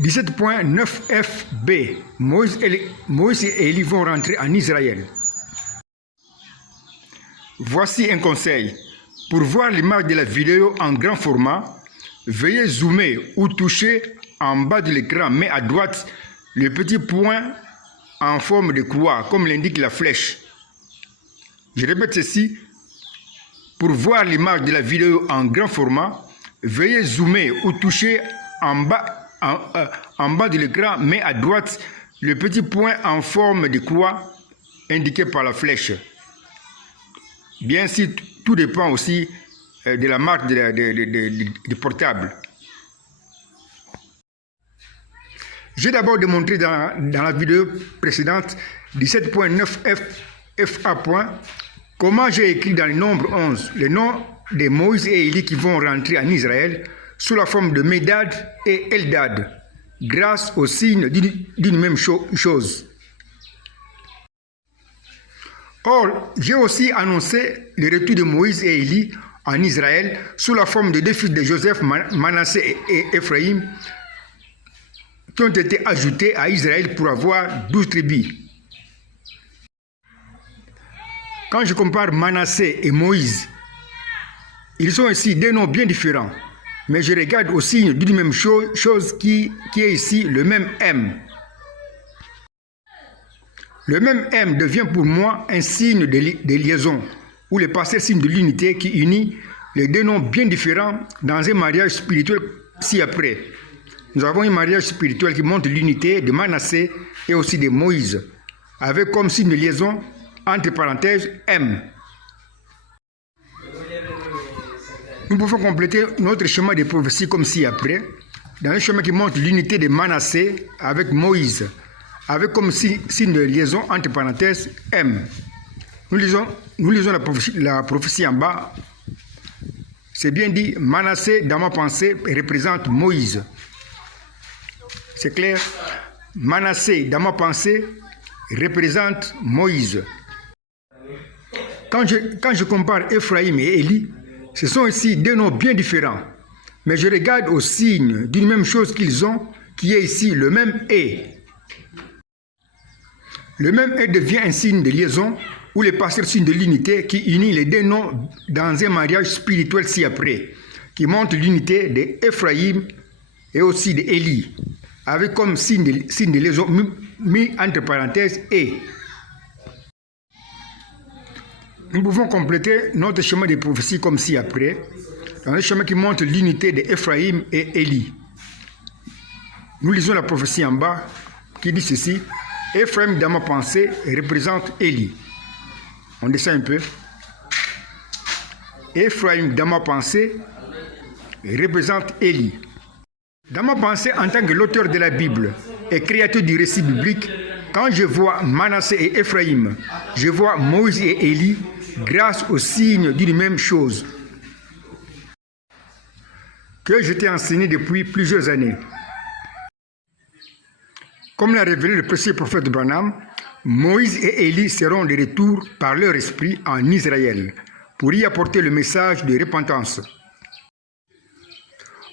17.9FB. Moïse et Élie vont rentrer en Israël. Voici un conseil. Pour voir l'image de la vidéo en grand format, veuillez zoomer ou toucher en bas de l'écran, mais à droite, le petit point en forme de croix, comme l'indique la flèche. Je répète ceci. Pour voir l'image de la vidéo en grand format, veuillez zoomer ou toucher en bas de l'écran, mais à droite, le petit point en forme de croix indiqué par la flèche. Bien sûr, tout dépend aussi de la marque du portable. J'ai d'abord démontré dans la vidéo précédente 17.9FA. Comment j'ai écrit dans le nombre 11 le nom de Moïse et Élie qui vont rentrer en Israël sous la forme de Médad et Eldad, grâce au signe d'une même chose. Or, j'ai aussi annoncé le retour de Moïse et Élie en Israël sous la forme de deux fils de Joseph, Manassé et Ephraïm, qui ont été ajoutés à Israël pour avoir 12 tribus. Quand je compare Manassé et Moïse, ils sont ici des noms bien différents, mais je regarde au signe d'une même chose qui est ici le même M. Le même M devient pour moi un signe de liaison, ou le passé signe de l'unité qui unit les deux noms bien différents dans un mariage spirituel ci-après. Nous avons un mariage spirituel qui montre l'unité de Manassé et aussi de Moïse, avec comme signe de liaison, entre parenthèses, M. Nous pouvons compléter notre schéma de prophétie comme ci-après, dans un schéma qui montre l'unité de Manassé avec Moïse, avec comme signe de liaison entre parenthèses M. Nous lisons la prophétie en bas. C'est bien dit, Manassé dans ma pensée représente Moïse. C'est clair? Manassé dans ma pensée représente Moïse. Quand je compare Ephraïm et Élie, ce sont ici deux noms bien différents. Mais je regarde au signe d'une même chose qu'ils ont, qui est ici le même E. Le même E devient un signe de liaison ou le passé signe de l'unité qui unit les deux noms dans un mariage spirituel ci-après, qui montre l'unité d'Ephraïm et aussi d'Élie, avec comme signe de liaison mis entre parenthèses E. Nous pouvons compléter notre schéma de prophétie comme ci-après, dans un schéma qui montre l'unité d'Ephraïm et Élie. Nous lisons la prophétie en bas qui dit ceci. Ephraïm dans ma pensée représente Élie. On descend un peu. Ephraïm dans ma pensée représente Élie. Dans ma pensée, en tant que l'auteur de la Bible et créateur du récit biblique, quand je vois Manassé et Ephraïm, je vois Moïse et Élie grâce au signe d'une même chose que je t'ai enseigné depuis plusieurs années. Comme l'a révélé le précieux prophète Branham, Moïse et Élie seront de retour par leur esprit en Israël pour y apporter le message de repentance.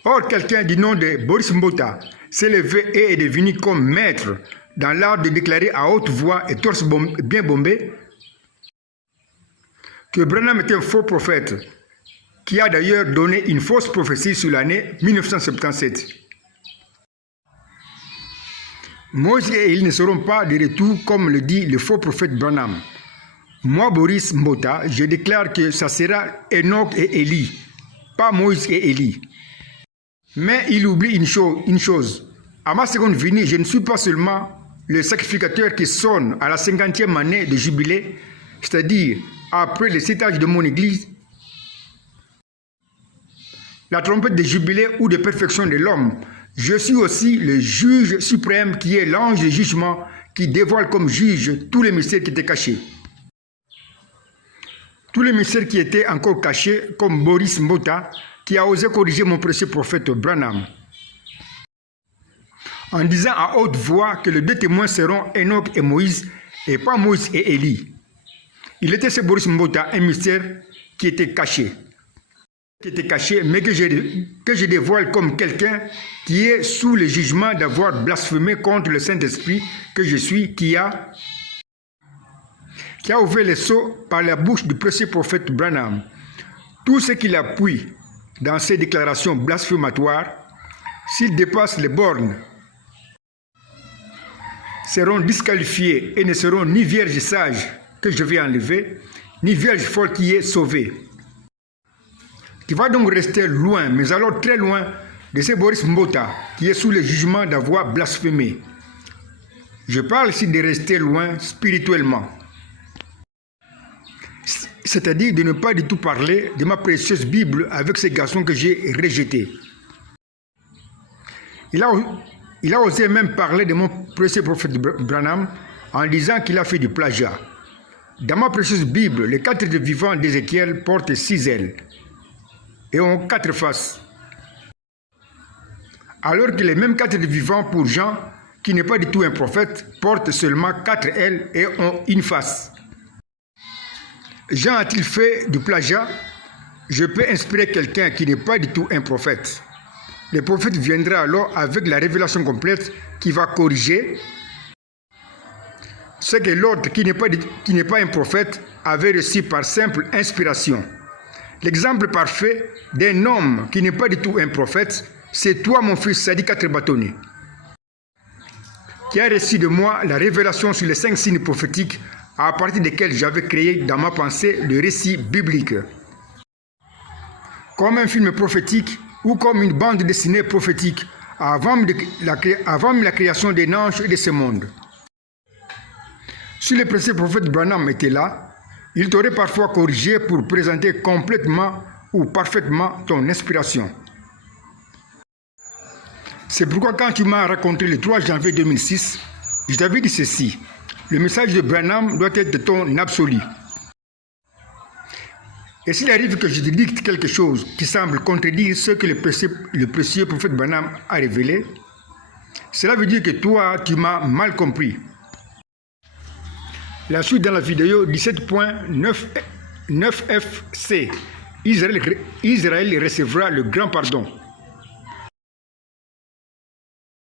Or, quelqu'un du nom de Boris Mbota s'est levé et est devenu comme maître dans l'art de déclarer à haute voix et torse bien bombé que Branham est un faux prophète qui a d'ailleurs donné une fausse prophétie sur l'année 1977. Moïse et Élie ne seront pas de retour comme le dit le faux prophète Branham. Moi, Boris Mbota, je déclare que ça sera Enoch et Élie, pas Moïse et Élie. Mais il oublie une chose. À ma seconde venue, je ne suis pas seulement le sacrificateur qui sonne à la 50e année de jubilé, c'est-à-dire après le sétage de mon église, la trompette de jubilé ou de perfection de l'homme. Je suis aussi le juge suprême qui est l'ange de jugement qui dévoile comme juge tous les mystères qui étaient cachés. Tous les mystères qui étaient encore cachés, comme Boris Mbota, qui a osé corriger mon précieux prophète Branham, en disant à haute voix que les deux témoins seront Enoch et Moïse, et pas Moïse et Élie. Il était ce Boris Mbota un mystère qui était caché. qui était caché, mais que je dévoile comme quelqu'un qui est sous le jugement d'avoir blasphémé contre le Saint-Esprit que je suis, qui a ouvert les sceaux par la bouche du précieux prophète Branham. Tout ce qu'il appuie dans ces déclarations blasphématoires, s'ils dépassent les bornes, seront disqualifiés et ne seront ni vierge sage que je vais enlever, ni vierge folle qui est sauvée. Tu vas donc rester loin, mais alors très loin, de ce Boris Mbota qui est sous le jugement d'avoir blasphémé. Je parle ici de rester loin spirituellement. C'est-à-dire de ne pas du tout parler de ma précieuse Bible avec ces garçons que j'ai rejetés. Il a osé même parler de mon précieux prophète Branham en disant qu'il a fait du plagiat. Dans ma précieuse Bible, les 4 vivants d'Ézéchiel portent 6 ailes et ont 4 faces. Alors que les mêmes 4 vivants pour Jean, qui n'est pas du tout un prophète, portent seulement 4 ailes et ont une face. Jean a-t-il fait du plagiat? Je peux inspirer quelqu'un qui n'est pas du tout un prophète. Le prophète viendra alors avec la révélation complète qui va corriger ce que l'autre qui n'est pas un prophète avait reçu par simple inspiration. L'exemple parfait d'un homme qui n'est pas du tout un prophète, c'est toi mon fils Sadi 4 bâtonnets, qui a reçu de moi la révélation sur les 5 signes prophétiques à partir desquels j'avais créé dans ma pensée le récit biblique. Comme un film prophétique ou comme une bande dessinée prophétique avant la création des anges et de ce monde. Si le précieux prophète Branham était là, il t'aurait parfois corrigé pour présenter complètement ou parfaitement ton inspiration. C'est pourquoi quand tu m'as raconté le 3 janvier 2006, je t'avais dit ceci: le message de Branham doit être de ton absolu. Et s'il arrive que je te dicte quelque chose qui semble contredire ce que le précieux prophète Branham a révélé, cela veut dire que toi, tu m'as mal compris. La suite dans la vidéo 17.9FC. Israël recevra le grand pardon.